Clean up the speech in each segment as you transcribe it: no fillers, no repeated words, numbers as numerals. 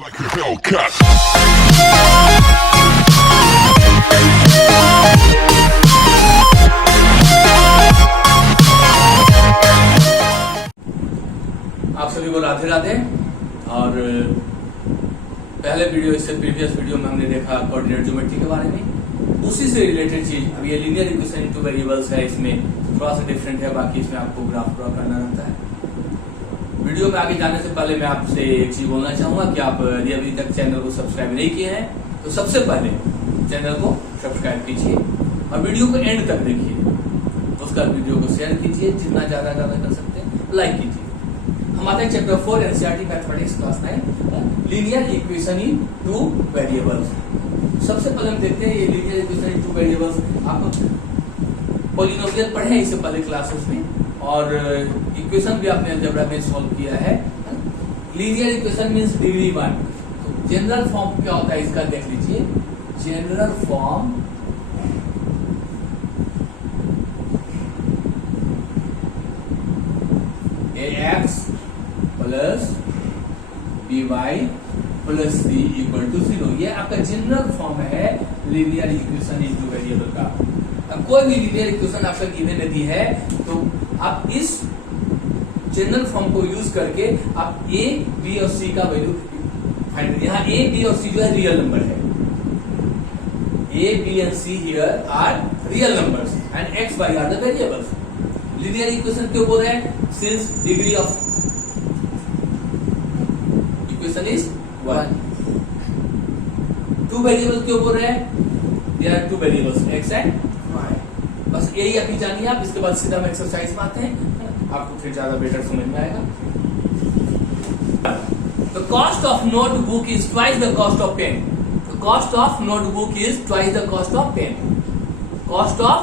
Like a Hellcat. आप सभी को राधे राधे। और पहले वीडियो, इससे प्रीवियस वीडियो में हमने देखा कोऑर्डिनेट ज्योमेट्री के बारे में, उसी से रिलेटेड चीज। अब ये लीनियर इक्वेशन इनटू वेरिएबल्स है, इसमें थोड़ा सा डिफरेंट है, बाकी इसमें आपको ग्राफ ड्रॉ करना रहता है। वीडियो में आगे जाने से पहले मैं आपसे एक चीज बोलना चाहूंगा कि आप यदि अभी तक चैनल को सब्सक्राइब नहीं किए हैं तो सबसे पहले चैनल को सब्सक्राइब कीजिए और वीडियो को एंड तक देखिए। उसका वीडियो को शेयर कीजिए, जितना ज्यादा कर सकते हैं लाइक कीजिए। हमारे chapter 4 NCERT mathematics class 9 linear equation in two variables. सबसे पहले हम देखते हैं ये linear equation in two variables. आप पॉलिनोमियल पढ़े हैं इससे पहले क्लासेस में, और इक्वेशन भी आपने अलजेब्रा में सॉल्व किया है। Linear equation means degree 1। तो जनरल फॉर्म क्या होता है इसका देख लीजिए। General form ax plus by plus c equal to 0। ये आपका जनरल फॉर्म है लीनियर इक्वेशन इनटू वेरिएबल का। अब कोई भी लीनियर इक्वेशन आपका गिवन यदि है तो आप इस जनरल फॉर्म को यूज करके आप a, b और c का वैल्यू फाइंड करिए। यहाँ a, b और c जो है रियल नंबर है। a, b and c here are real numbers and x, y are the variables. Linear equation क्यों बोल रहे हैं? Since degree of equation is 1. Two variable क्यों बोल रहे हैं? There are two variables x and y. बस यही अभी जानिए आप। इसके बाद सीधा हम एक्सरसाइज में आते हैं, आपको फिर ज्यादा बेटर समझ में आएगा। The cost of notebook is twice the cost of pen. The cost of notebook is twice the cost of pen. Cost of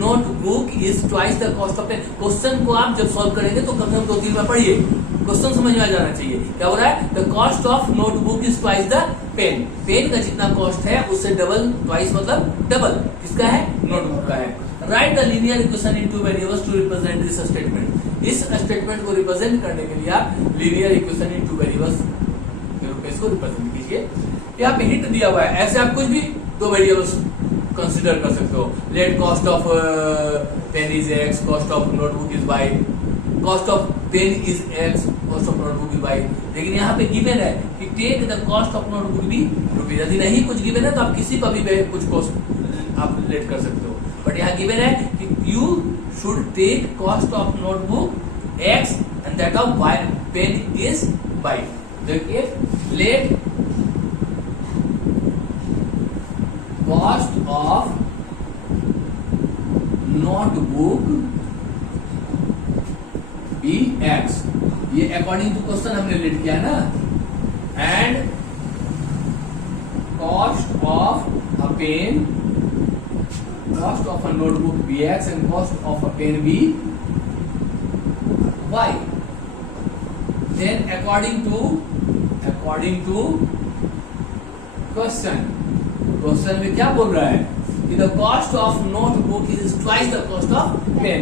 notebook is twice the cost of pen. Question को आप जब solve करेंगे तो कम से कम 2-3 बार पढ़िए, question समझ में आ जाना चाहिए। क्या हो रहा है? The cost of notebook is twice the pen. Pen का जितना कॉस्ट है उससे डबल, ट्वाइस मतलब डबल किसका है? नोटबुक का है। Write the linear equation into variables to represent this statement. इस स्टेटमेंट को रिप्रेजेंट करने के लिए आप लीनियर इक्वेशन इनटू वेरिएबल्स के रूप में इसको रिप्रेजेंट कीजिए। यहाँ पे हिंट दिया हुआ है, ऐसे आप कुछ भी दो वेरिएबल्स कंसीडर कर सकते हो। Let cost of pen is x, cost of notebook is y, cost of pen is x, cost of notebook is y। लेकिन यहाँ पे गिवन है कि take the cost of notebook भी रुपीज। यदि नहीं कुछ गिवन है तो आप किसी पर भी कुछ कॉस्ट आप लेट कर सकते हो, बट यहाँ गिवन है कि you should take cost of notebook x and that of y pen is y। देखिए, let cost of notebook be x, ये अकॉर्डिंग टू क्वेश्चन हमने लेट किया ना, and cost of a pen, cost of a notebook be x and cost of a pen be y. Then according to question में क्या बोल रहा है कि the cost of notebook is twice the cost of pen.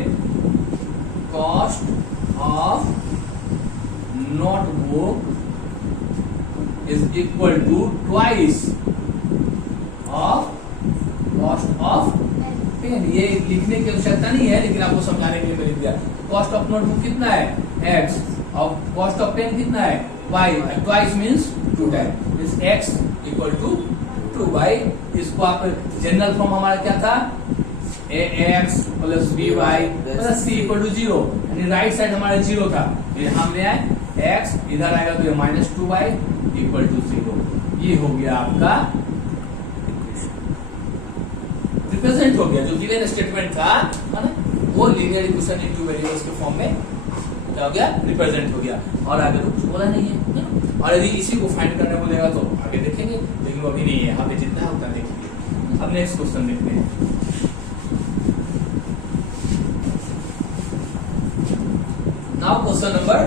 Cost of notebook is equal to twice of cost of pen. ये लिखने की आवश्यकता नहीं है, लेकिन आपको समझाने के लिए मैंने दिया। कॉस्ट ऑफ नोटबुक कितना है? x, और कॉस्ट ऑफ पेन कितना है? y। Twice means 2 time, is x equal to 2y। इसको आप जनरल फॉर्म हमारा क्या था? ax plus by plus c equal to 0, यानी राइट साइड हमारा 0 था, फिर हमने आए x, इधर आएगा तो ये माइनस 2y इक्वल टू 0। ये हो गया आपका रिप्रेजेंट हो गया। जो गिवन स्टेटमेंट था है ना, वो लीनियर इक्वेशन इनटू वेरिएबल्स के फॉर्म में क्या हो गया? रिप्रेजेंट हो गया। और आगे तो कुछ बोला नहीं है ना? और यदि इसी को फाइंड करने बोलेगा तो आगे देखेंगे, लेकिन वो अभी नहीं है, यहाँ पे जितना है उतना देखिए। अब नेक्स्ट क्वेश्चन देखते हैं। नाउ क्वेश्चन नंबर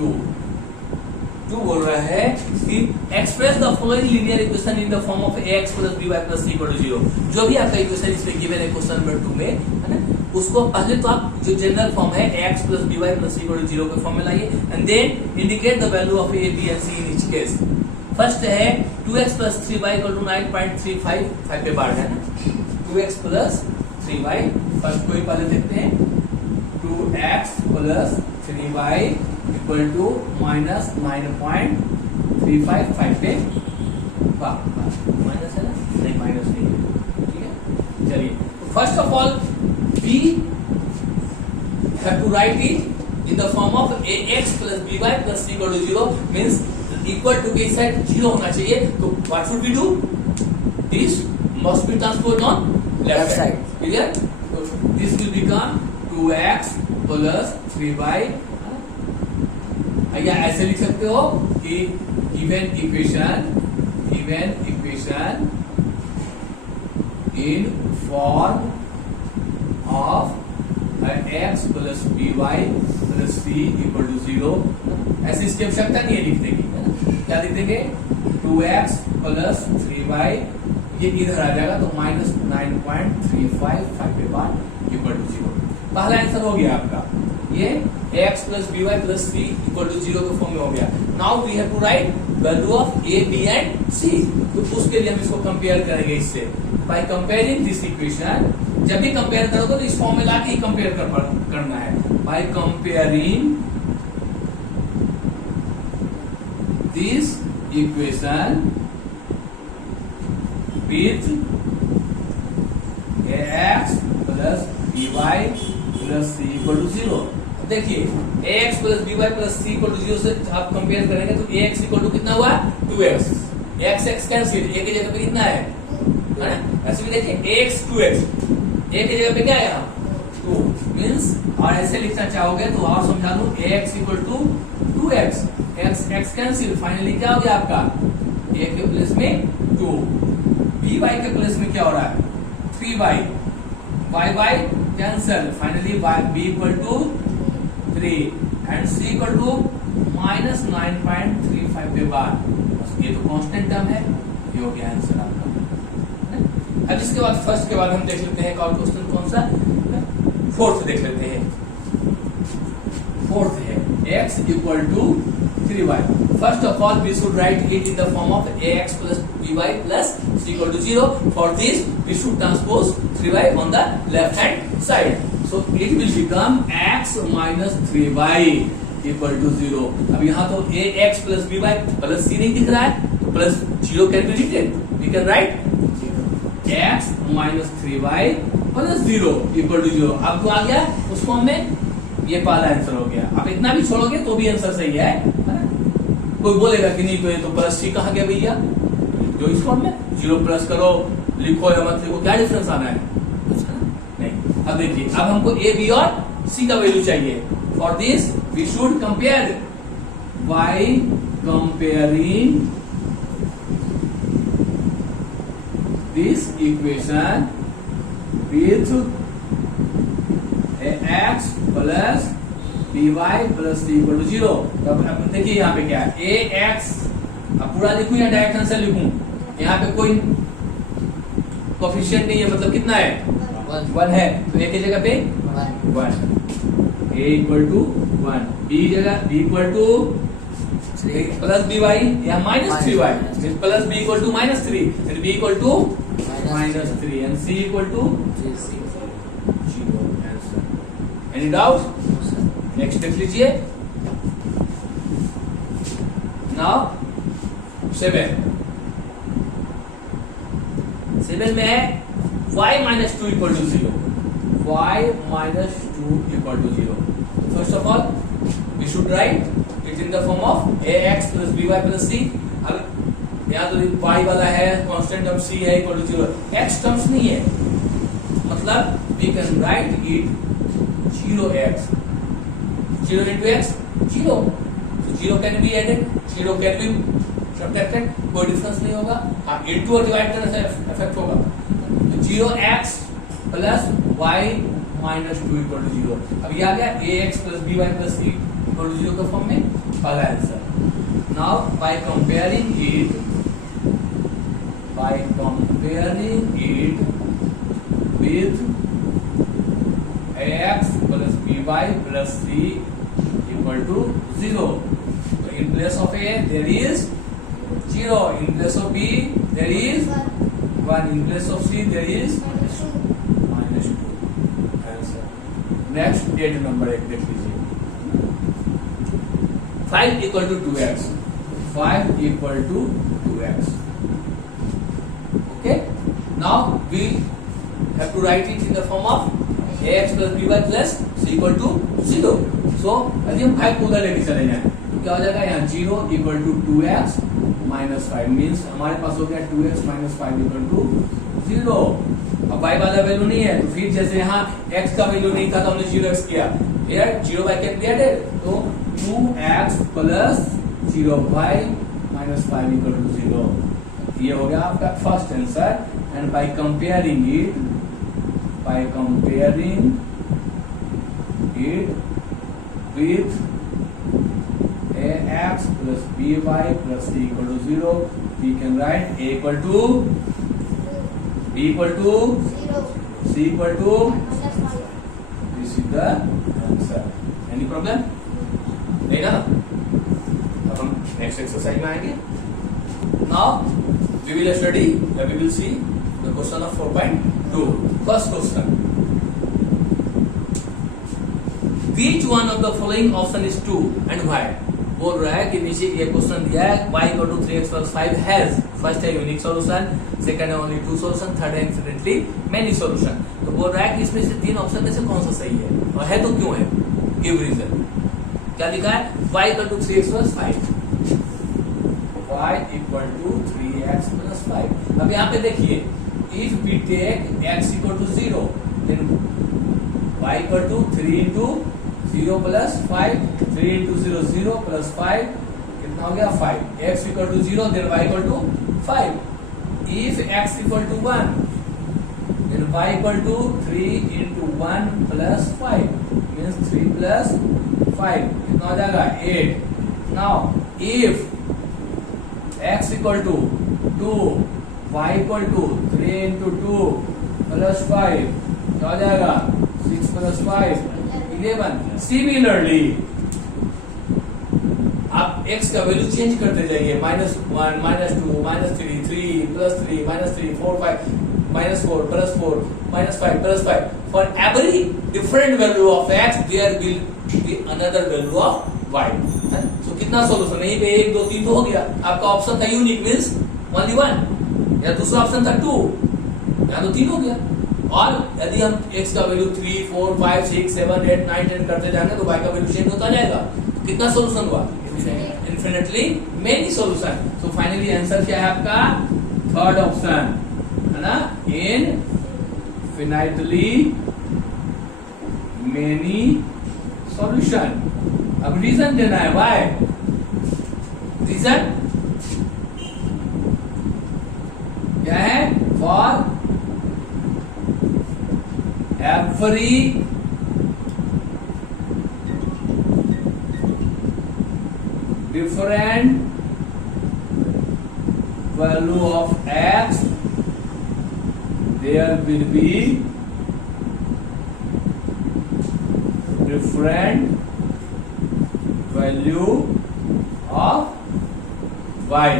2 बोल रहा है कि express the following linear equation in the form of ax plus by plus c equal to 0। जो भी आपका इक्वेशन इसमें गिवन है क्वेश्चन नंबर 2 में, है ना, उसको पहले तो आप जो जनरल फॉर्म है ax plus by plus c equal to 0 के फॉर्म में लाइए, and then indicate the value of a, b and c in each case. First है 2x plus 3y equal to 9.35 5 पे बार है ना 2x प्लस 3y फर्स्ट को ही पहले देखते हैं 2x plus 3y equal to minus 9.35 5 पे माइनस है ना नहीं माइनस नहीं है ठीक है चलिए first of all we have to write it in the form of ax plus by plus c equal to 0 means equal to के साइड 0 होना चाहिए तो what should we do this must be transposed on left side clear so this will become 2x plus 3y या ऐसे लिख सकते हो कि given equation in form of x plus by plus c equal to 0 ऐसी इसकी आवश्यकता नहीं है लिखने की क्या लिख देंगे 2x plus 3y ये इधर आ जाएगा तो माइनस 9.35 के बाद इक्वल टू 0 पहला आंसर हो गया आपका ये x plus by plus c equal to 0 के फॉर्म में हो गया now we have to write value of a b and c तो उसके लिए हम इसको कंपेयर करेंगे इससे बाय कंपेयरिंग दिस इक्वेशन जब भी कंपेयर करोगे तो इस फॉर्म में लाके ही कंपेयर करना है by comparing this equation with ax plus by plus c equal to 0 देखिए ax plus by plus c equal to 0 से आप कंपेयर करेंगे तो ax equal to कितना हुआ 2x x x cancel a की जगह पे कितना है ना ऐसे भी देखिए ax 2x a की जगह पे क्या है यहाँ 2 मींस और ऐसे लिखना चाहोगे तो और समझा दूं ax equal to 2x x x cancel finally क्या हो गया आपका a के प्लेस में 2 by के प्लेस में क्या हो रहा है 3y y cancel finally b equal to 3 and c equal to minus 9.35 के बाद ये तो कांस्टेंट टर्म है ये हो गया आंसर आपका अब इसके बाद फर्स्ट के बाद हम देख लेते हैं और क्वेश्चन कौन सा फोर्थ देख लेते हैं फोर्थ है x equal to 3y first of all we should write it in the form of ax plus by plus c equal to 0 for this we should transpose 3y on the left hand side so it will become x minus 3y equal to 0 अब यहाँ तो ax plus by plus c नहीं दिख रहा है तो plus 0 can be written we can write x minus 3y plus 0 equal to 0 अब तो आ गया उस फॉर्म में ये पहला आंसर हो गया आप इतना भी छोड़ोगे तो भी आंसर सही है कोई बोलेगा कि नहीं तो प्लस सी कहाँ गया भैया जो इस फॉर्म में 0 प्लस करो लिखो या मत लिखो क्या डिफरेंस आना है नहीं अब देखिए अब हमको ए बी और सी का वैल्यू चाहिए for this we should compare by comparing this equation with ax plus by plus c equal to 0 अब देखिए यहाँ पे क्या है ax अब पूरा लिखूं या डायरेक्ट आंसर लिखूं यहाँ पे कोई कोफिशिएंट नहीं है मतलब कितना है 1 है तो a की जगह पे 1 a equal to 1 b जगह b equal to plus by या minus 3y plus b equal to minus 3 and b equal to minus 3 and c equal to 0 answer any doubt next देख लीजिए now 7 में है y minus 2 equal to 0 y minus 2 equal to 0 first of all we should write it in the form of ax plus by plus c अब यहाँ तो y वाला है constant term c है इक्वल टू 0 x टर्म्स नहीं है मतलब we can write it 0x 0 into x 0 so 0 can be added 0 can be subtracted कोई डिफरेंस नहीं होगा हाँ इनटू और डिवाइड करने से इफेक्ट होगा तो 0x plus y minus 2 equal to 0 अब ये आ गया ax plus by plus c equal to 0 का फॉर्म में पहला answer now by comparing it with ax plus by plus c equal to 0 so in place of a there is 0 0. In place of B there is 1. In place of C there is -2. Answer. Next 8 number 1 देख लीजिए. 5 equal to 2x. 5 equal to 2x. Okay. Now we have to write it in the form of ax plus by plus c equal to 0. So यदि हम 5 को उधर लेके चले जाएं तो क्या हो जाएगा यहाँ 0 equal to 2x minus 5 means हमारे पास हो गया 2x minus 5 equal to 0. अब y वाला वैल्यू नहीं है तो फिर जैसे यहाँ x का वैल्यू नहीं था तो हमने 0x किया. Here 0y can be added. तो 2x plus 0y minus 5 equal to 0. ये हो गया आपका first answer. And by comparing it with ax plus by plus c equal to 0, we can write a equal to b equal to 0, c equal to -5. this is the answer. Any problem? नहीं ना? अब हम next exercise में आएंगे. Now we will study, we will see the question of 4.2. First question. Which one of the following option is true and why? बोल रहा है कि नीचे ये क्वेश्चन दिया है y equal to 3x plus 5 has first है यूनिक सॉल्यूशन, सेकंड है ओनली 2 सॉल्यूशन, थर्ड है इन्फिनिटली मेनी सॉल्यूशन. तो बोल रहा है कि इसमें से 3 ऑप्शन में से कौन सा सही है और है तो क्यों है. Give reason. क्या लिखा है? y equal to 3x plus 5. y equal to 3x plus 5. अब यहाँ पे देखिए if we take x equal to 0 then y equal to 3 into 0 plus 5, 3 into 0 0 plus 5 कितना हो गया 5. x equal to 0 then y equal to 5. if x equal to 1 then y equal to 3 into 1 plus 5 means 3 plus 5 कितना हो जाएगा 8. now if x equal to 2 y equal to 3 into 2 plus 5 क्या हो जाएगा 6 plus 5 11. Similarly आप x का value change करते जाइए -1 -2 -3 3 plus 3 -3 4 5 -4 plus 4 -5 plus 5. For every different value of x there will be another value of y. So कितना solution है? यहीं पे 1 2 3 तो हो गया. आपका ऑप्शन था यूनिक मींस ओनली 1 या दूसरा ऑप्शन था 2 या तो 3 हो गया. और यदि हम x का वैल्यू 3 4 5 6 7 8 9 10 करते जाएंगे तो y का वैल्यू चेंज होता जाएगा. तो कितना सॉल्यूशन हुआ? Infinitely many solution. So finally answer क्या है आपका? थर्ड ऑप्शन है ना, इनफिनिटली मेनी सॉल्यूशन. अब रीजन देना है. व्हाई? रीजन क्या है? For every different value of x there will be different value of y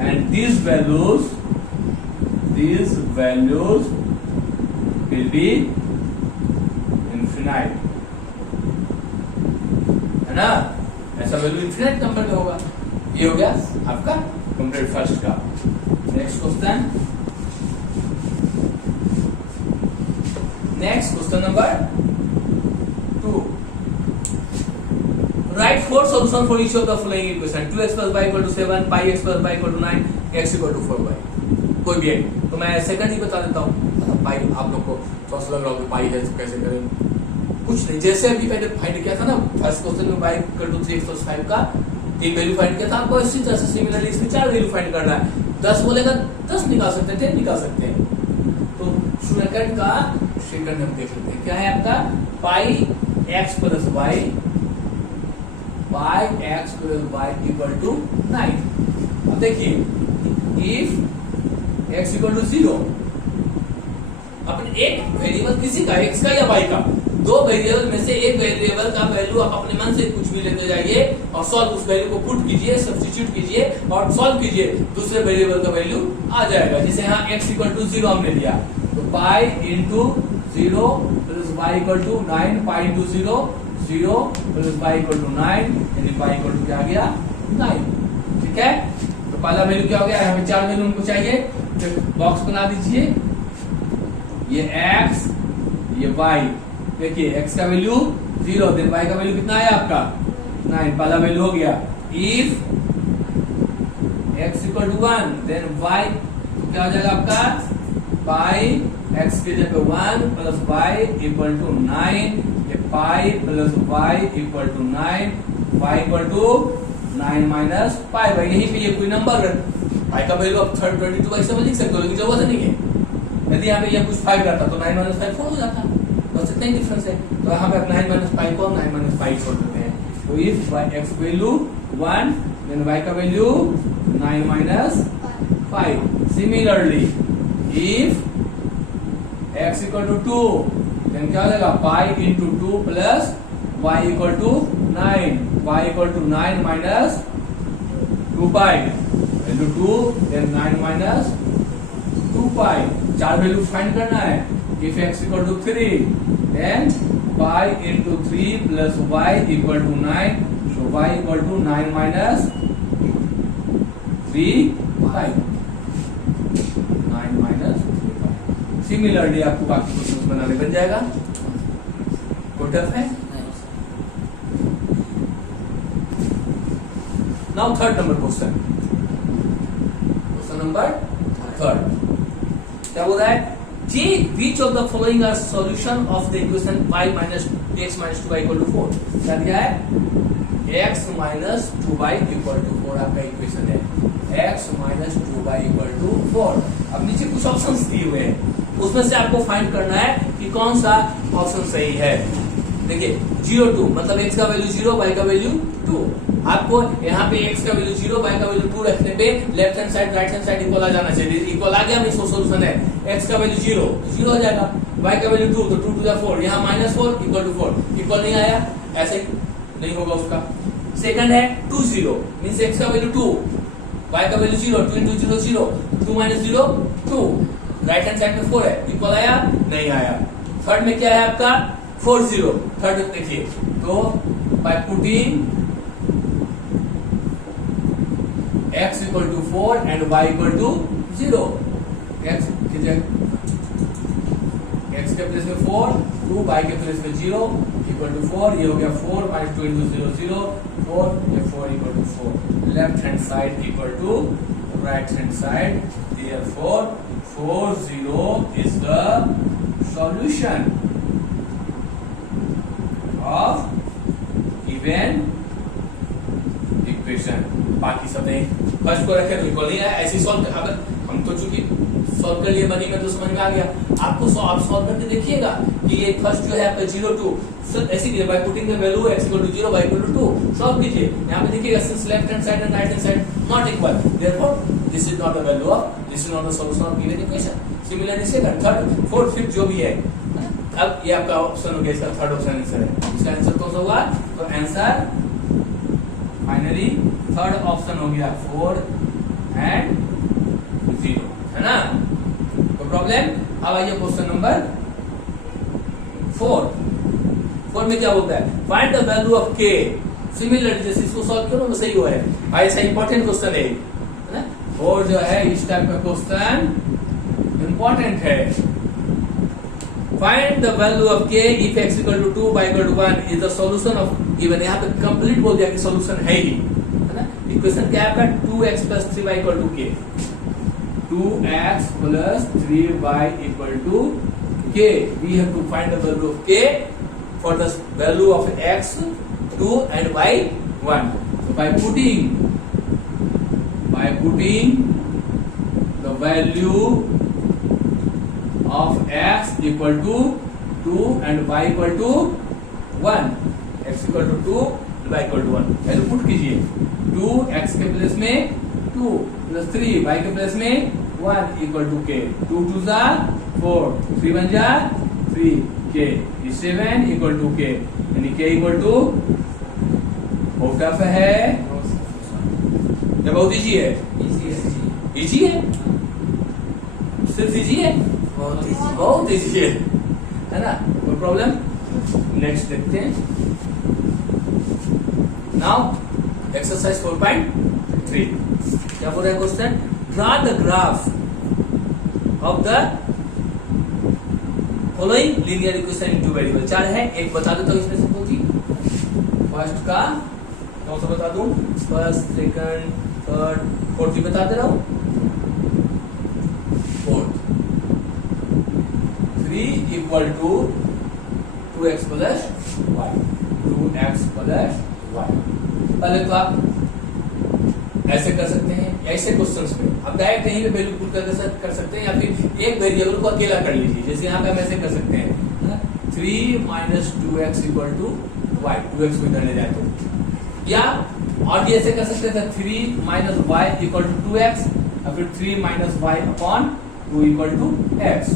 and these values will be infinite है ना. ऐसा वैल्यू इन्फिनाइट नंबर में होगा. ये हो गया आपका कंप्लीट फर्स्ट का. Next question number 2. Right 4 solution for each of the following equation. 2x plus y equal to 7, pi x plus y equal to 9, x equal to 4y. कोई भी है तो मैं सेकंड ही बता देता हूँ. पाई आप लोग को थोड़ा लग रहा हो कि पाई है तो कैसे करें. कुछ नहीं, जैसे अभी मैंने फाइंड किया था ना फर्स्ट क्वेश्चन में y equal to 3x plus 5 का 3 वैल्यू फाइंड किया था. आपको इसी तरह से सिमिलरली इसमें 4 वैल्यू फाइंड करना है. 10 बोलेगा 10 निकाल सकते हैं, 10 निकाल सकते हैं. तो सेकंड का सेकंड हम देख लेते हैं. क्या है आपका? पाई x plus y equal to 9. अब देखिए if x equal to 0 अपने एक वेरिएबल किसी का x का या y का दो वेरिएबल में से एक वेरिएबल का वैल्यू आप अपने मन से कुछ भी लेते जाइए और सॉल्व उस वैल्यू को पुट कीजिए, सब्स्टिट्यूट कीजिए और सॉल्व कीजिए, दूसरे वेरिएबल का वैल्यू आ जाएगा। जैसे यहाँ x इक्वल टू 0 हमने लिया तो pi into 0 plus y equal to 9, pi into 0 0 plus y equal to 9, यानी पाई इक्वल टू क्या आ गया 9। ठीक है, तो पहला वैल्यू क्या हो गया, यहाँ पे 4 वैल्यू हमको चाहिए, तो बॉक्स बना दीजिए, ये x ये y, देखिए x का वैल्यू 0, देन y का वैल्यू कितना आया आपका 9, पहला वैल्यू हो गया। If x equal to 1 then y तो क्या हो जाएगा आपका पाई x के जगह 1 प्लस y इक्वल टू 9, ये pi plus y equal to 9, y equal to 9 minus pi. भाई यहीं पे ये कोई नंबर पाई का वैल्यू आप 22 ऐसे में लिख सकते हो, लेकिन जरूरत नहीं है। यदि यहाँ पे ये कुछ 5 रहता तो 9 माइनस 5 4 हो जाता, बस इतना ही डिफरेंस है। तो यहाँ पे 9 माइनस 5 को 9 माइनस 5 छोड़ देते हैं। तो if x value 1 then y का value 9 minus 5। Similarly if x equal to 2 then क्या हो जाएगा pi into 2 plus y equal to 9, y equal to 9 minus 2 pi value 2 then 9 minus 2 pi. 4 value find करना है। If x equal to 3 then pi into 3 plus y equal to 9, so y equal to 9 minus 3 pi, 9 minus 3 pi. Similarly आपको बाकी question बनाने बन जाएगा। कोई tough है? Now third number question, question number third क्या बोल रहा है, check which of the following are solution of the equation y minus x minus 2y equal to 4। क्या दिया है x minus 2y equal to 4 आपका इक्वेशन है, x minus 2y equal to 4। अब नीचे कुछ ऑप्शंस दिए हुए हैं, उसमें से आपको फाइंड करना है कि कौन सा ऑप्शन सही है। देखिए 0 2 मतलब x का वैल्यू 0, y का वैल्यू 2। आपको यहाँ पे x का वैल्यू 0, y का वैल्यू 2 रखने पे left hand side right hand side equal आ जाना चाहिए। इक्वल आ गया, इसको सोल्यूशन है। x का वैल्यू 0 तो 0 हो जाएगा, y का वैल्यू 2 तो 2 टू द 4, यहाँ -4 इक्वल टू 4, इक्वल नहीं आया, ऐसे नहीं होगा उसका। सेकंड है 2 0 मींस x का वैल्यू 2, y का value 0, 2 into 0 0, 2 minus 0 2, right hand side में 4 है, इक्वल आया नहीं आया। थर्ड में क्या है आपका 4 0, थर्ड देखिए, तो by putting x equal to 4 and y equal to 0, x के प्लेस में 4, 2 y के प्लेस में 0 इक्वल टू 4, ये हो गया 4 माइनस 2 इंटू 0 0 4, ये 4 equal to 4। Left hand side equal to right hand side, therefore 4 0 is the solution of given equation. बाकी सब नहीं, फर्स्ट को रखे तो इक्वल नहीं आया, ऐसे सॉल्व कर। अगर हम तो चूंकि सॉल्व कर लिए बनी में तो समझ में आ गया, आपको आप सॉल्व करके देखिएगा कि ये फर्स्ट जो है आपका 0 2 सर ऐसे ही by putting the value x equal to 0 y equal to 2 solve कीजिए। यहां पे देखिएगा since left hand side and right hand side not equal, therefore this is not the value of, this is not the solution of given equation. Similarly second third fourth fifth जो भी है, अब ये आपका ऑप्शन हो गया, इसका third option answer है। इसका आंसर कौन सा हुआ, तो आंसर फाइनली थर्ड ऑप्शन हो गया 4 एंड 0, है ना। तो प्रॉब्लम अब आइए क्वेश्चन नंबर 4 में क्या बोलता है, find the value of k। Similarly जैसे इसको सॉल्व करो तो सही हुआ है भाई, ऐसा इंपॉर्टेंट क्वेश्चन है ना। और जो है इस टाइप का क्वेश्चन इंपॉर्टेंट है। Find the value of k if x equal to 2 y equal to 1 is the solution of given. यहाँ पे कंप्लीट बोल दिया कि सॉल्यूशन है ही, है ना। इक्वेशन क्या है आपका 2x plus 3y equal to k, 2x plus 3y equal to k। We have to find the value of k for the value of x 2 and y 1। So by putting the value of x equal to 2 and y equal to 1, x equal to 2 y equal to 1, value put कीजिए। 2 x के place में 2 plus 3 y के place में 1 equal to k, 2 2 जा 4, 3 1 जा 3, के, 7 equal to के, यानी के इक्वल टू, बहुत टफ है या बहुत इजी है? इजी है, सिर्फ इजी है, बहुत इजी है ना, कोई प्रॉब्लम? नेक्स्ट देखते हैं। नाउ एक्सरसाइज 4.3 क्या बोल रहा है question? Draw the graph of the following linear equation in two variable. 4 है, एक बता देता हूं इसमें से बहुत ही। फर्स्ट का कौन सा बता दूं? फर्स्ट, सेकंड, थर्ड, फोर्थ भी बता दे रहा हूं। Fourth 3 equal to 2x plus y, 2x plus y। पहले तो आप ऐसे कर सकते हैं, ऐसे क्वेश्चंस में आप डायरेक्ट कहीं पे वैल्यू पुट कर सकते हैं, या फिर एक वेरिएबल को अकेला कर लीजिए। जैसे यहाँ पे हम ऐसे कर सकते हैं 3 minus 2x equal to y, 2x को इधर ले जाए तो, या और भी ऐसे कर सकते थे 3 minus Y equal to 2x, और फिर 3 minus y upon 2 equal to x।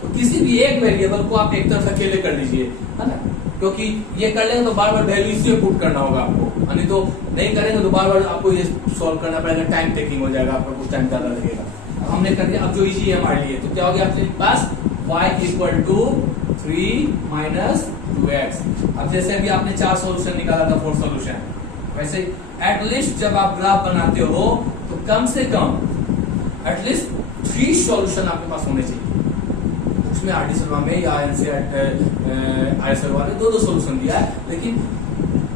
तो किसी भी एक वेरिएबल को आप एक तरफ अकेले कर लीजिए, है ना, क्योंकि ये कर लेंगे तो बार बार वैल्यू इसी में पुट करना होगा आपको, नहीं तो नहीं करेंगे तो बार बार आपको ये सॉल्व करना पड़ेगा, टाइम टेकिंग हो जाएगा, आपका कुछ टाइम ज्यादा लगेगा। अब हमने कर दिया, अब जो इजी है हमारे लिए, तो क्या हो गया आपके पास y equal to 3 minus 2x। अब जैसे अभी आपने 4 सॉल्यूशन निकाला था, 4 सॉल्यूशन, वैसे एटलीस्ट जब आप ग्राफ बनाते हो तो कम से कम एटलीस्ट 3 सॉल्यूशन आपके पास होने चाहिए। उसमें आर डी शर्मा में या आर शर्मा ने 2-2 सॉल्यूशन दिया है, लेकिन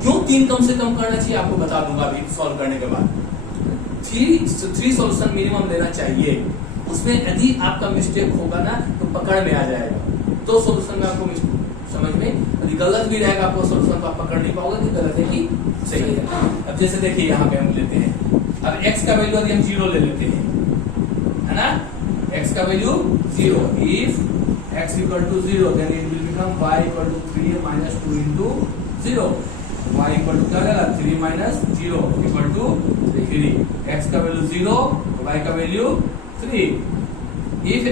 क्यों 3 कम से कम करना चाहिए आपको बता दूंगा अभी सॉल्व करने के बाद। 3 सॉल्यूशन मिनिमम लेना चाहिए। उसमें यदि आपका मिस्टेक होगा ना तो पकड़ में आ जाएगा। 2 सॉल्यूशन में आपको समझ में, यदि गलत भी रहेगा आपको सॉल्यूशन तो आप पकड़ नहीं पाओगे कि गलत है कि सही है। अब जैसे देखिए यहाँ पे हम लेते हैं, अब x का वैल्यू यदि हम 0 ले लेते हैं, है ना, x का value 0, if x equal to 0 then it will become y equal to 3 minus 2 into 0। y equal to क्या रहेगा? 3 माइनस 0 इक्वल टू 3। x का वैल्यू 0, y का value 3। If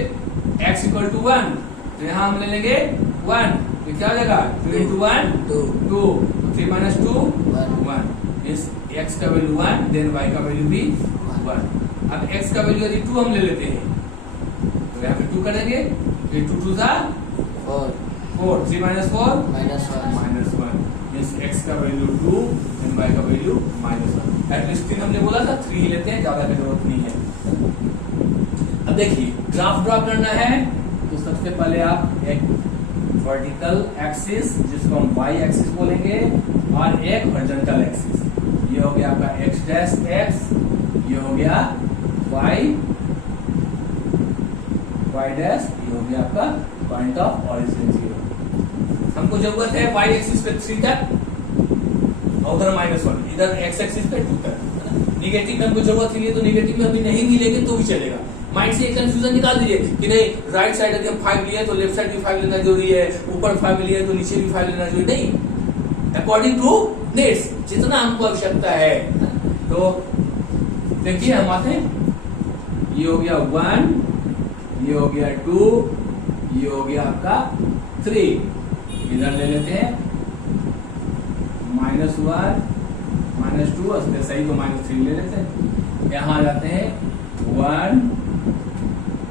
x equal to 1 तो यहाँ हम ले लेंगे 1, तो क्या हो जाएगा? 2 इंटू 1 2, 3 माइनस 2 1। इस x का वैल्यू 1 देन y का वैल्यू भी 1। अब x का वैल्यू यदि 2 हम ले लेते हैं तो यहाँ पे 2 करेंगे, फिर 2 2 4, 3 माइनस 4 माइनस 1। इस x का वैल्यू 2 एंड y का वैल्यू -1। एटलीस्ट 3 हमने बोला था, 3 लेते हैं, ज्यादा की जरूरत नहीं है। अब देखिए ग्राफ ड्रॉ करना है तो सबसे पहले आप एक वर्टिकल एक्सिस जिसको हम y एक्सिस बोलेंगे और एक हॉरिजॉन्टल एक्सिस, ये हो गया आपका x डैश x, ये हो गया y डैश, ये हो गया आपका पॉइंट ऑफ ऑरिजिन 0। हमको जरूरत है y एक्सिस पे 3 तक और उधर -1, इधर x एक्सिस पे 2 तक। निगेटिव में हमको जरूरत ही नहीं है, तो निगेटिव में अभी नहीं भी लेंगे तो भी चलेगा। माइंड से एक कंफ्यूजन निकाल दीजिए कि नहीं राइट साइड यदि हम 5 लिए तो लेफ्ट साइड भी 5 लेना जरूरी है, ऊपर 5 लिए तो नीचे भी 5 लेना जरूरी नहीं, अकॉर्डिंग टू नीड्स, जितना हमको आवश्यकता है। तो देखिए हम आते हैं, ये हो गया 1, ये हो गया 2, ये हो गया आपका 3, इधर ले लेते हैं -1 -2, सही तो -3 ले लेते हैं। यहाँ आ जाते हैं 1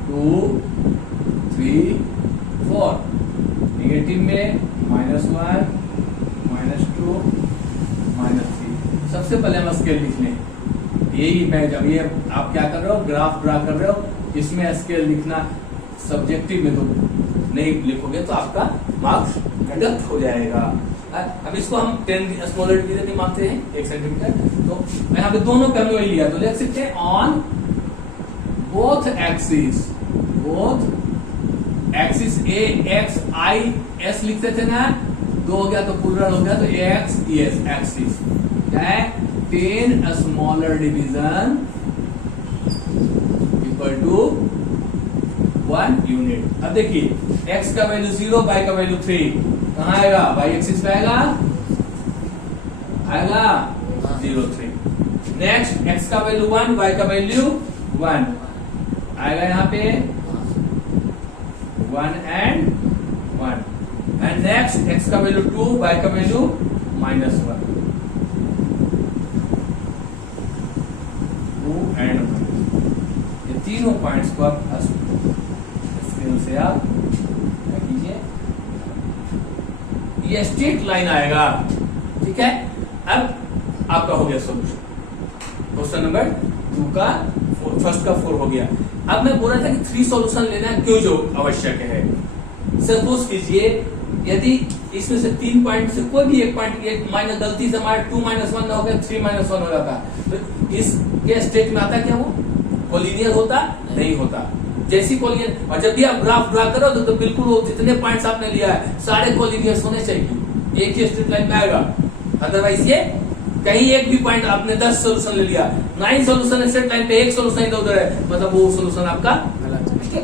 2 3 4, निगेटिव में -1 -2 -3। सबसे पहले हम स्केल लिख लें, यही मैं जब ये आप क्या कर रहे हो, ग्राफ ड्रा कर रहे हो, इसमें स्केल लिखना सब्जेक्टिव में तो नहीं लिखोगे तो आपका मार्क्स डिडक्ट हो जाएगा। अब इसको हम 10 स्मॉलर डिवीजन मानते हैं 1 सेंटीमीटर, तो यहाँ पे दोनों पे हमने लिया तो लिख सकते हैं on both axis A x I S लिखते थे ना, 2 हो गया तो प्लूरल हो गया तो एक्स एस एक्सिस, क्या है 10 smaller division equal to 1 unit. अब देखिए x का वैल्यू 0, y का वैल्यू 3, कहाँ आएगा? y एक्सिस पे आएगा 0 3। नेक्स्ट x का वैल्यू 1, y का वैल्यू 1 आएगा यहाँ पे 1 and 1। एंड नेक्स्ट x का वैल्यू 2, y का वैल्यू -1, 2 एंड 1। ये तीनों पॉइंट्स को आप स्क्रीन से आप क्या कीजिए, ये स्ट्रेट लाइन आएगा, ठीक है। अब आपका हो गया सॉल्यूशन, क्वेश्चन नंबर 2 का फर्स्ट का 4 हो गया। अब मैं बोल रहा था कि 3 सॉल्यूशन लेना क्यों जो आवश्यक है। सपोज कीजिए यदि इसमें से 3 पॉइंट से कोई भी एक पॉइंट एक माइनस गलती से हमारे 2 - 1 हो गया, 3 - 1 हो जाता, तो इसके स्टेट में आता क्या, वो कोलिनियर होता नहीं होता। जैसी कोलिनियर, और जब भी आप ग्राफ ड्रा करो तो बिल्कुल वो जितने पॉइंट्स आपने लिया है सारे कोलिनियर होने चाहिए, एक ही स्ट्रेट लाइन में आएगा। अदरवाइज ये कहीं एक भी पॉइंट आपने 10 सोल्यूशन ले लिया, 9 सोल्यूशन स्ट्रेट लाइन पे, एक सोल्यूशन इधर उधर है, मतलब वो सोल्यूशन आपका गलत है।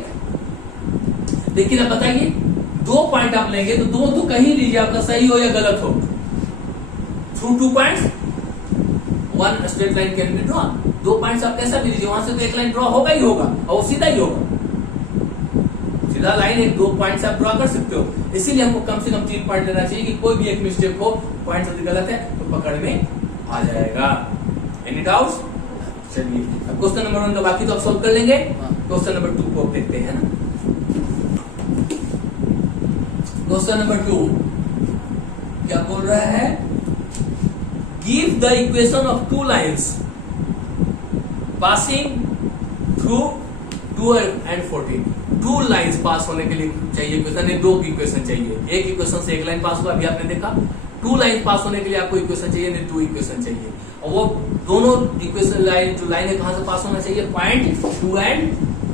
लेकिन अब बताइए 2 पॉइंट आप लेंगे तो 2 तो कहीं लीजिए, आपका सही हो या गलत हो, through 2 points 1 straight line can be drawn. 2 points आप कैसा भी लीजिए, वहां से तो एक लाइन ड्रॉ होगा ही होगा, और सीधा ही होगा, सीधा लाइन एक 2 पॉइंट से आप ड्रॉ कर सकते हो। इसीलिए हमको कम से कम 3 पॉइंट लेना चाहिए कि कोई भी एक मिस्टेक हो, पॉइंट यदि गलत है तो पकड़ में आ जाएगा। Any doubts? चलिए अब क्वेश्चन नंबर 1 का बाकी तो आप सोल्व कर लेंगे, क्वेश्चन नंबर 2 को देखते हैं ना। क्वेश्चन नंबर 2 क्या बोल रहा है, give the equation of 2 lines passing through 2 and 14। 2 lines pass होने के लिए चाहिए इक्वेशन, 2 की इक्वेशन चाहिए। एक इक्वेशन से एक लाइन पास हुआ, अभी आपने देखा। 2 लाइन पास होने के लिए आपको इक्वेशन चाहिए, नहीं 2 इक्वेशन चाहिए। और वो दोनों इक्वेशन लाइन जो लाइन है कहां से पास होना चाहिए, पॉइंट 2 and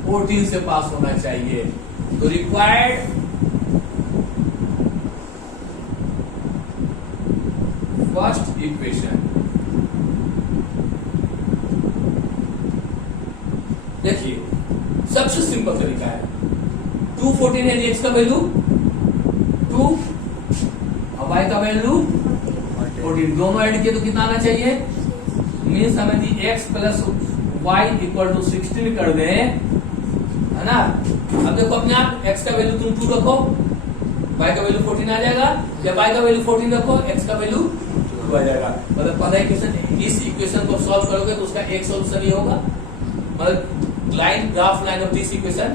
14 से पास होना चाहिए। तो रिक्वायर्ड फर्स्ट इक्वेशन, देखिए सबसे सिंपल तरीका है, 2 14 है, x का वैल्यू 2 और y का वैल्यू 14, दोनों ऐड किए तो कितना आना चाहिए, मीन्स हमें दी x plus y equal to 16 कर दे, है ना। अब देखो अपने आप x का वैल्यू तुम 2 रखो, y का वैल्यू 14 आ जाएगा, या y का वैल्यू 14 रखो, x का वैल्यू 2 आ जाएगा। मतलब पहला इक्वेशन, इस इक्वेशन को सॉल्व करोगे तो उसका एक सॉल्यूशन ही होगा, मतलब line graph line of this equation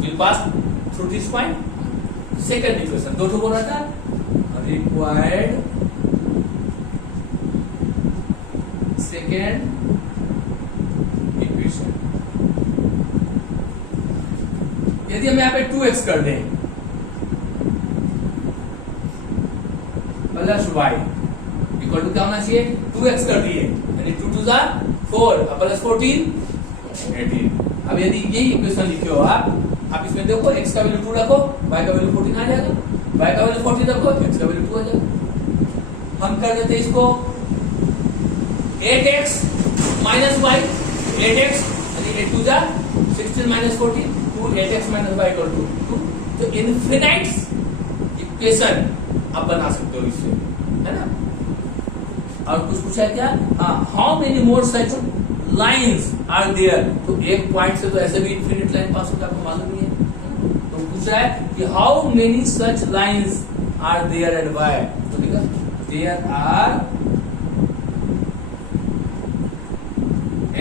will pass through this point। second equation, 2 बोल रहा था, required second equation। यदि हम यहाँ पे 2x कर दें प्लस y इक्वल टू क्या होना चाहिए, 2x कर दिए, यानी 2 2 जा 4 प्लस 14 18। अब यदि ये इक्वेशन लिखे हो आप इसमें देखो x का वैल्यू 2 रखो, y का वैल्यू 14 आ जाएगा, y का वैल्यू 14 रखो, x का वैल्यू 2 आ जाएगा। हम कर देते इसको 8x माइनस y, 8x यानी 8 2 जा 16 minus 14, 2 8x minus y equal to 2। तो इनफिनाइट इक्वेशन आप बना सकते हो इससे, है ना। और कुछ पूछा है क्या, how many more such lines are there, तो एक पॉइंट से तो ऐसे भी इनफिनिट लाइन पास होता है, आपको मालूम नहीं है। तो पूछ रहा है कि how many such lines are there and why, तो देखो there are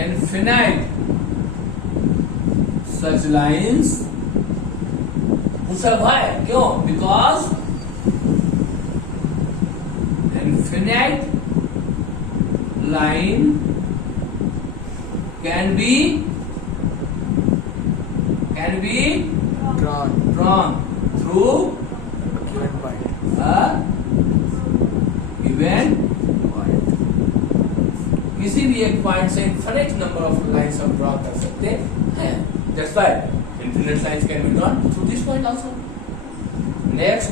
infinite such lines. पूछा व्हाई, क्यों, because infinite line can be drawn through a given point। किसी भी एक पॉइंट से इनफिनिट नंबर ऑफ लाइन्स हम ड्रॉ कर सकते हैं, that's why infinite lines can be drawn through this point also। next,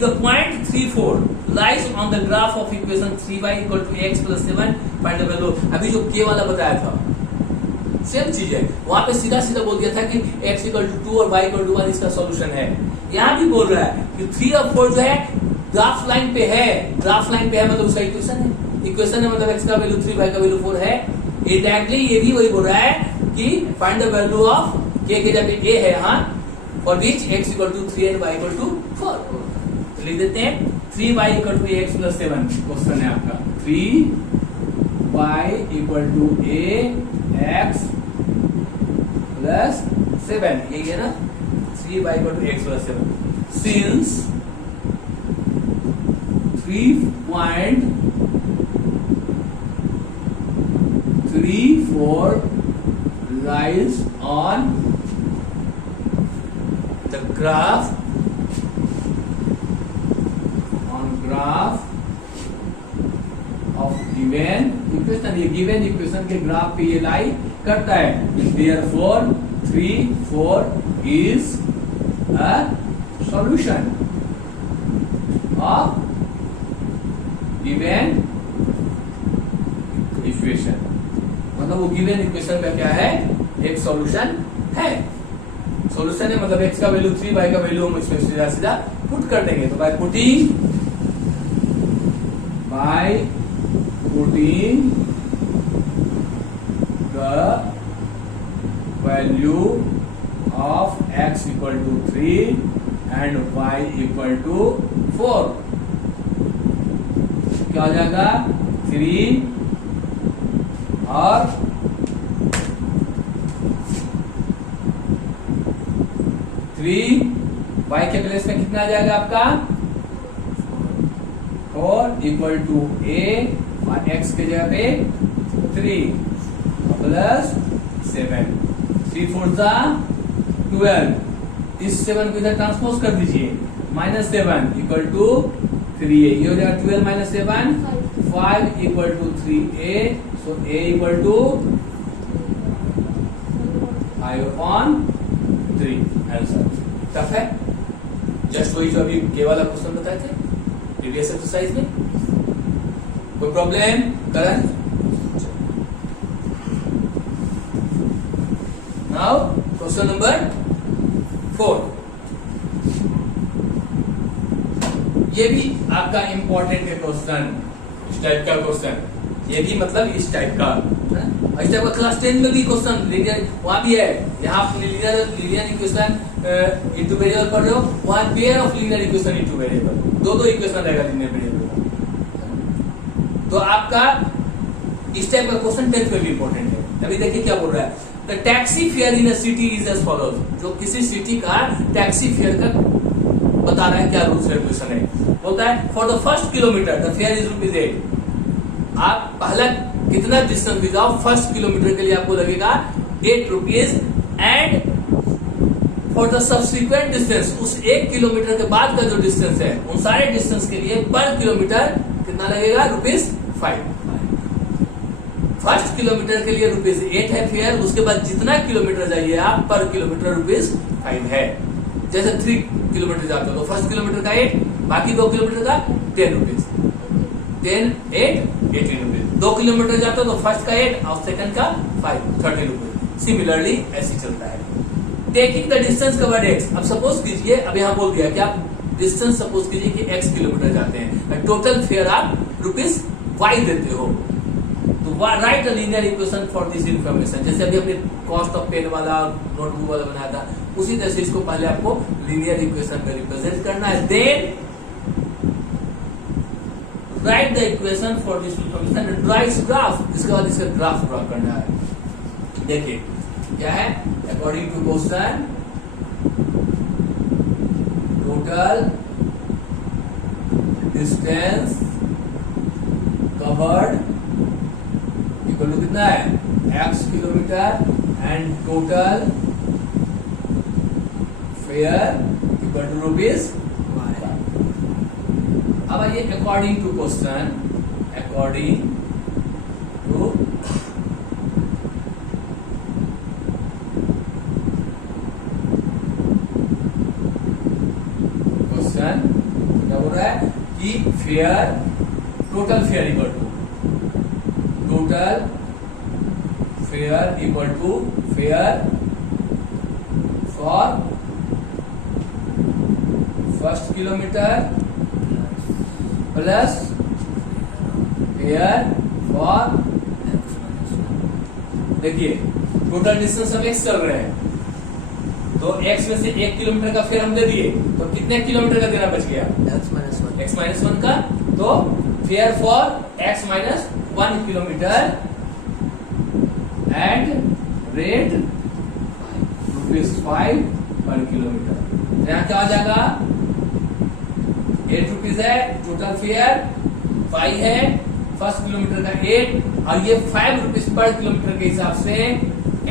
the point 3 4 lies on the graph of equation 3y equal to x plus 7 find the value। अभी जो k वाला बताया था same चीज है, वहां पे सीधा सीधा बोल दिया था कि x इक्वल टू 2 और y इक्वल टू 1 इसका सॉल्यूशन है। यहाँ भी बोल रहा है कि 3 और 4 जो है ग्राफ लाइन पे है, ग्राफ लाइन पे है मतलब उसका इक्वेशन है, इक्वेशन है मतलब x का वैल्यू 3 y का वैल्यू 4 है। इनडायरेक्टली ये भी वही बोल रहा है कि find the value of k के जगह a है यहाँ, for which x equal to 3 एंड y इक्वल टू 4। तो लिख देते हैं 3y equal to ax plus 7 question है आपका। 3y equal to ax plus 7, यही है ना, 3y equal to x plus 7। Since 3.34 lies on the graph of given equation, ये given equation के ग्राफ पे ये लाई करता है। Therefore 3, 4 is a solution of given equation। मतलब वो given equation का क्या है, एक सॉल्यूशन है। सॉल्यूशन है मतलब x का वैल्यू 3, y का वैल्यू हम इसमें सीधा सीधा पुट कर देंगे। तो by putting the value of x equal to 3 and y equal to 4, क्या हो जाएगा 3 और 3 y के प्लेस में कितना आ जाएगा आपका 4 इक्वल टू a और x के जगह पे 3 प्लस 7, 3 4 12, इस 7 को इधर ट्रांसपोज कर दीजिए, -7 इक्वल टू 3a, ये हो जाएगा 12 minus 7 5 equal to 3a, so a equal to 5/3 answer. Tough है, जस्ट वही जो अभी के वाला क्वेश्चन बताए थे प्रीवियस एक्सरसाइज में। कोई प्रॉब्लम करण? नाउ क्वेश्चन नंबर 4, ये भी आपका इंपॉर्टेंट है क्वेश्चन, इस टाइप का क्वेश्चन, ये भी मतलब इस टाइप का, इस टाइप का क्लास 10 में भी क्वेश्चन लीनियर वहां भी है। यहाँ आप लीनियर इक्वेशन इनटू वेरिएबल पढ़ रहे हो, वहां pair of linear equation into variable, दो इक्वेशन रहेगा लीनियर वेरिएबल। तो आपका इस टाइप का क्वेश्चन 10th में भी इंपॉर्टेंट है। अभी देखिए क्या बोल रहा है, the taxi fare in a city is as follows. जो किसी सिटी का टैक्सी फेयर का बता रहा है, क्या रूल्स रेगुलेशन है। बोलता है for the first kilometre the fair is ₹8। आप पहला कितना डिस्टेंस भी जाओ, फर्स्ट किलोमीटर के लिए आपको लगेगा ₹8 and for the subsequent distance, उस 1 किलोमीटर के बाद का जो डिस्टेंस है उन सारे डिस्टेंस के लिए पर किलोमीटर कितना लगेगा ₹5। फर्स्ट किलोमीटर के लिए ₹8 है फेयर, उसके बाद जितना किलोमीटर जाइए आप पर किलोमीटर ₹5 है। जैसे 3 किलोमीटर जाते हो तो फर्स्ट किलोमीटर का 8, बाकी 2 किलोमीटर का ₹10, 10 8 18 रुपीज। 2 किलोमीटर जाते हो तो फर्स्ट का 8 और सेकंड का 5 13 रुपीज। सिमिलरली ऐसे चलता है। Taking the distance covered x, अब सपोज कीजिए, अब यहाँ बोल दिया कि आप डिस्टेंस सपोज कीजिए कि x किलोमीटर जाते हैं, टोटल फेयर आप ₹y देते हो। तो right a linear equation for this information. जैसे अभी हमने कॉस्ट ऑफ पेन वाला नोटबुक वाला बनाया था, उसी तरह से इसको पहले आपको लीनियर इक्वेशन में रिप्रेजेंट करना है। Then write the equation for this information and draw its graph. इसके बाद इसका ग्राफ ड्रा करना है। देखिए क्या है, according to question total distance covered equal to कितना है x kilometre and total fare equal to ₹5। अब आइए according to question, according to question क्या बोल रहा है कि fare total fare equal to fare for first kilometre plus fare for, देखिए टोटल डिस्टेंस हम x चल रहे हैं तो तो x में से 1 किलोमीटर का फेयर हम दे दिए, तो कितने किलोमीटर का देना बच गया? x माइनस 1 का। तो fair for x minus 1 kilometre at rate ₹5 पर किलोमीटर। तो यहाँ क्या आ जाएगा? 8 रुपीज है टोटल फेयर, 5 है फर्स्ट किलोमीटर का 8, और ये 5 रुपीज पर किलोमीटर के हिसाब से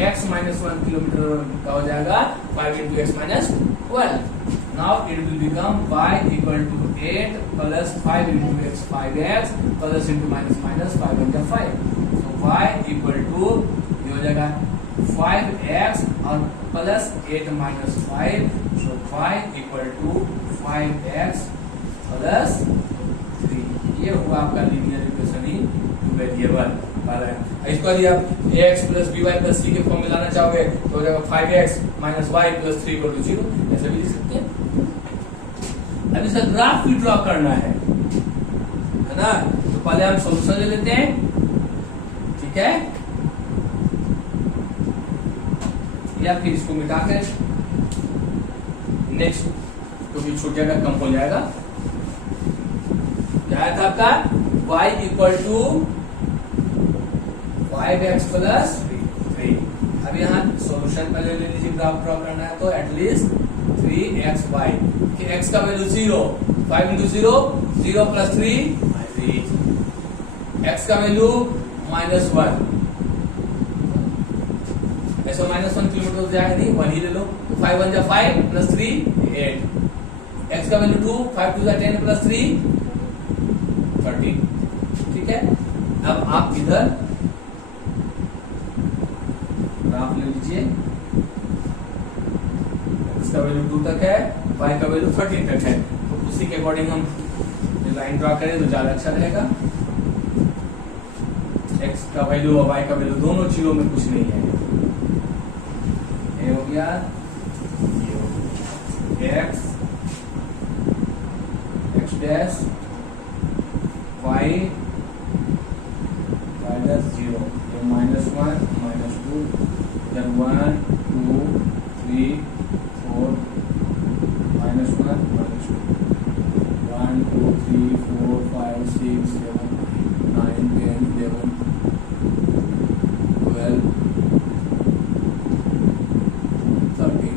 x माइनस 1 किलोमीटर का हो जाएगा 5 into x minus 12. Now it will become y equal to 8 plus 5 into x 5x plus into minus 5 into 5. So y equal to ये हो जाएगा 5x और plus 8 minus 5. So y equal to 5x plus 3. ये हुआ आपका linear equation in two variable. इसको यदि आप ax plus by plus c के फॉर्म में लाना चाहोगे तो हो जाएगा 5x minus y plus 3 equal to 0, ऐसे भी लिख सकते हैं। अब इसका ग्राफ भी ड्रॉ करना है ना, तो पहले हम सॉल्यूशन ले लेते हैं, ठीक है, या फिर इसको मिटा कर नेक्स्ट तो भी छूट जाएगा, कम हो जाएगा। क्या था आपका y equal to 5x plus 3। अब यहाँ सॉल्यूशन पहले ले लीजिए, ग्राफ ड्रॉ करना है तो एटलीस्ट 3xy, x का वैल्यू 0, 5 इंटू 0 0 प्लस 3 x का वैल्यू माइनस 1, ऐसा माइनस 1 किलोमीटर हो जाएगा, नहीं 1 ही ले लो, तो 5 1 जा 5 प्लस 3 8, x का वैल्यू 2, 5 2 जा 10 प्लस 3 13, ठीक है। अब आप इधर ग्राफ ले लीजिए, x का वैल्यू 2 तक है, y का वैल्यू 13 तक है, तो उसी के अकॉर्डिंग हम लाइन ड्रॉ करें तो ज्यादा अच्छा रहेगा। x का वैल्यू और y का वैल्यू दोनों जीरो में कुछ नहीं है, ये हो गया, ये हो गया x डैश y माइनस 0, ये minus 1 minus 2, then 1 2 3 4 minus 1 minus 2, 1 2 3 4 5 6 7 9 10 11 12 13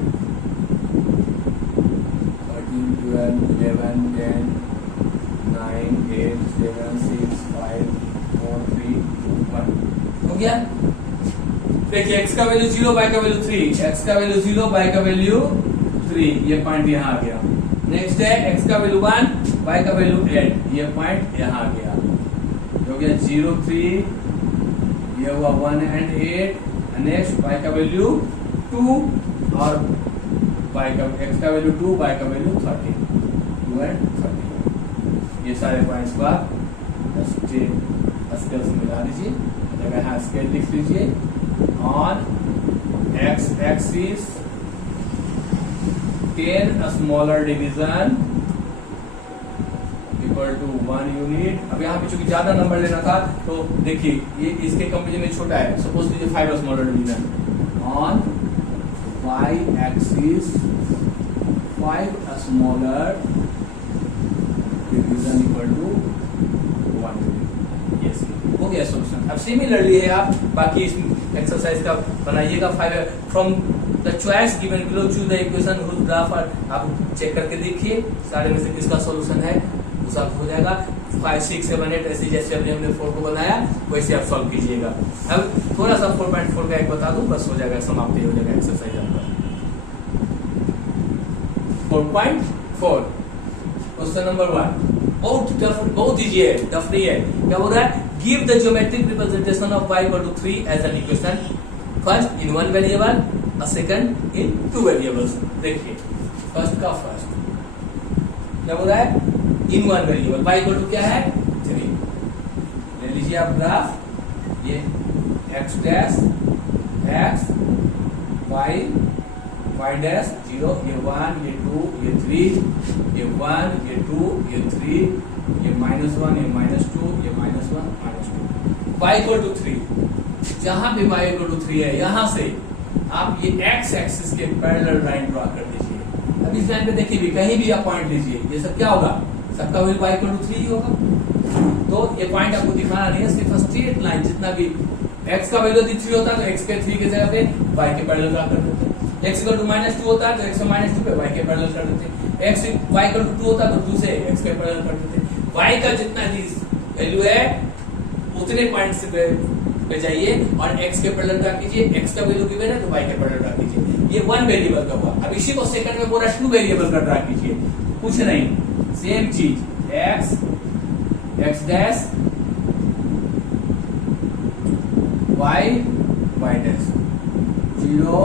12 11 10 9 8 7 6 5 4 3 2 1 हो गया। देखिए x का वैल्यू 0, y का वैल्यू 3, x का वैल्यू 0, y का वैल्यू 3, ये पॉइंट यहाँ आ गया। नेक्स्ट है x का वैल्यू 1, y का वैल्यू 8, ये पॉइंट यहाँ आ गया, हो गया 0 3, ये हुआ 1 एंड 8। नेक्स्ट y का वैल्यू 2 और x का वैल्यू 2, y का वैल्यू 13, 2 एंड 13, ये सारे पॉइंट्स का स्केल से मिला दीजिए, जगह यहाँ स्केल लिख लीजिए। On x axis 10 smaller division equal to 1 unit। अब यहाँ पे चूंकि ज्यादा नंबर लेना था तो देखिए ये इसके कंपेरिजन में छोटा है, सपोज लीजिए 5 smaller division. On y axis 5 smaller division equal to 1 unit। yes, हो गया सॉल्यूशन। अब सिमिलरली है आप बाकी इस एक्सरसाइज का बनाइएगा। 5 from the choice given below choose the equation whose graph आप चेक करके देखिए सारे में से किसका सॉल्यूशन है, उस आप हो जाएगा। 5 6 7 8 ऐसे जैसे अभी हमने 4 को बनाया वैसे आप सॉल्व कीजिएगा। अब थोड़ा सा 4.4 का एक बता दूं, बस हो जाएगा, समाप्ति हो जाएगा एक्सरसाइज आपका। 4.4 क्वेश्चन नंबर 1 बहुत इजी है, टफ नहीं है। क्या बोल रहा है? Give the geometric representation of y equal to 3 as an equation, first in 1 variable और सेकंड इन 2 वेरिएबल्स। देखिए फर्स्ट का फर्स्ट क्या बोल रहा है? In 1 variable y equal to क्या है? 3। ले लीजिए आप ग्राफ, ये x dash x y y dash 0, ये 1 ये 2 ये 3, ये 1 ये 2 ये 3, ये -1 ये -2 ये -1 -2। y इक्वल टू 3, जहां पे y इक्वल टू 3 है यहां से आप ये एक्स एक्सिस के पैरेलल लाइन ड्रॉ कर दीजिए। अब इस लाइन पे देखिए भी कहीं भी आप पॉइंट लीजिए, ये सब क्या होगा, सबका वैल्यू y इक्वल टू 3 ही होगा। तो ये पॉइंट आपको दिखाना नहीं है, सिर्फ स्ट्रेट लाइन जितना भी x का वैल्यू यदि 3 होता है तो x के 3 की जगह पे y के पैरेलल ड्रॉ कर देते हैं। x इक्वल टू -2 होता है तो x के -2 पे y के पैरेलल कर देते हैं। x y इक्वल टू 2 होता है तो 2 से x के पैरेलल कर देते हैं। y का जितना भी वैल्यू है उतने पॉइंट्स पे जाइए और x के पैरेलल ड्रॉ कीजिए। x का वैल्यू गिवन है तो y के पैरेलल ड्रॉ कीजिए। ये वन वेरिएबल का हुआ। अब इसी को सेकंड में पूरा 2 वेरिएबल का ड्रॉ कीजिए, कुछ नहीं, सेम चीज x x dash y y dash 0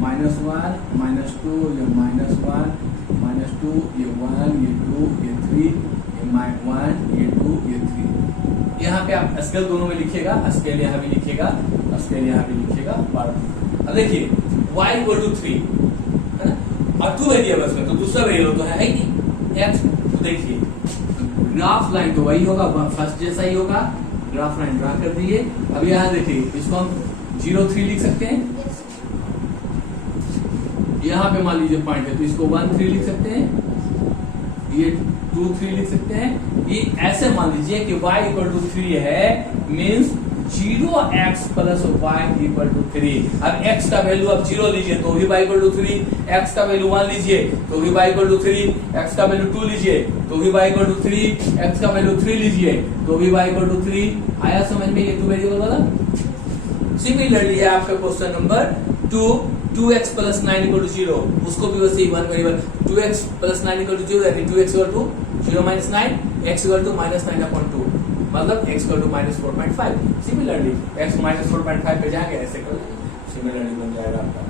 -1 -2 ये -1 -2 ये 1 ये 2 ये 3 ये -1 ये 2 ये 3। यहाँ पे आप स्केल दोनों में लिखिएगा, स्केल यहाँ भी लिखिएगा, स्केल यहाँ भी लिखिएगा। अब देखिए y इक्वल टू 3 है ना, और 2 वेरिएबल्स में तो दूसरा वेरिएबल तो है ही नहीं x। तो देखिए ग्राफ लाइन तो वही होगा, फर्स्ट जैसा ही होगा। ग्राफ लाइन ड्रा कर दिए। अब यहाँ देखिए इसको हम 0 3 लिख सकते हैं। यहाँ पे मान लीजिए पॉइंट है तो इसको 1 3 लिख सकते हैं, ये 2 3 लिख सकते हैं। ये ऐसे मान लीजिए कि y इक्वल टू 3 है, means 0x plus y equal to 3। अब x का वैल्यू अब 0 लीजिए तो भी y इक्वल टू 3, x का वैल्यू 1 लीजिए तो भी y इक्वल टू 3, x का वैल्यू 2 लीजिए तो भी y इक्वल टू 3, x का वैल्यू 3 लीजिए तो भी y इक्वल टू 3। आया समझ में ये 2 वेरिएबल वाला? सिमिलरली है आपका question number 2, 2x plus 9 equal to 0, उसको भी वैसे ही one variable 2x plus 9 equal to 0 यानी 2x equal to 0 minus 9, x equal to -9/2 मतलब x equal to -4.5। Similarly x -4.5 पे जाएंगे ऐसे कर सिमिलरली बन जाएगा आपका।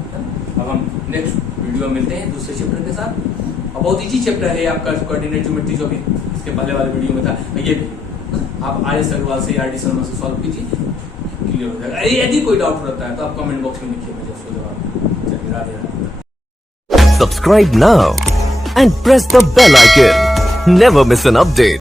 अब हम नेक्स्ट वीडियो में मिलते हैं दूसरे चैप्टर के साथ। और बहुत इजी चैप्टर है आपका कोऑर्डिनेट ज्योमेट्री, जो भी इसके पहले वाले वीडियो में था। ये भी आप आर.एस. अग्रवाल से या डी.शर्मा से सॉल्व कीजिए, क्लियर हो जाएगा। यदि कोई डाउट रहता है तो आप कमेंट बॉक्स में लिखिए, मैं जब जवाब। चलिए Radhe Radhe. Subscribe now and press the bell icon. Never miss an update.